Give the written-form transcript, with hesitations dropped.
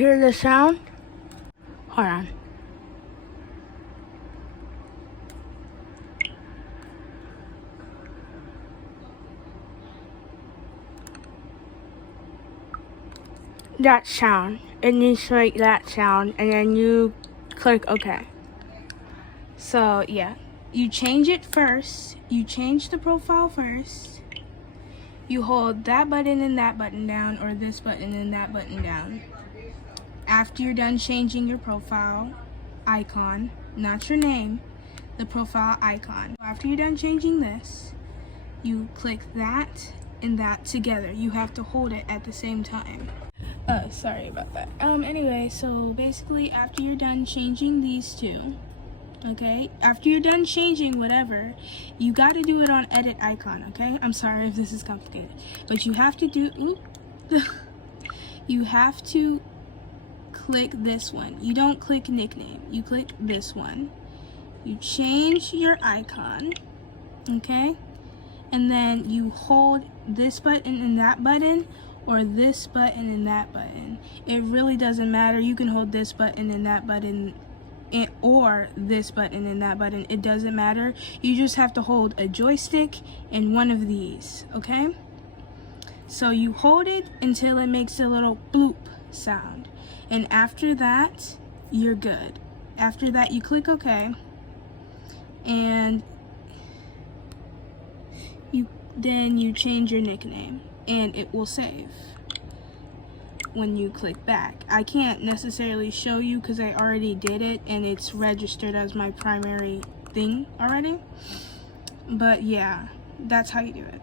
hear the sound? Hold on. That sound. It needs to make that sound, and then you click OK. So yeah, you change it first. You change the profile first. You hold that button and that button down, or this button and that button down. After you're done changing your profile icon, not your name, the profile icon. After you're done changing this, you click that and that together. You have to hold it at the same time. Sorry about that. Anyway, so basically after you're done changing these two, okay, after you're done changing whatever, you got to do it on edit icon, okay? I'm sorry if this is complicated, but you have to do, you have to click this one. You don't click nickname, you click this one. You change your icon, okay? And then you hold this button and that button, or this button and that button. It really doesn't matter. You can hold this button and that button, or this button and that button. It doesn't matter. You just have to hold a joystick and one of these, okay? So you hold it until it makes a little bloop sound, and after that you're good. After that you click OK, and then you change your nickname, and it will save when you click back. I can't necessarily show you because I already did it and it's registered as my primary thing already, but yeah, that's how you do it.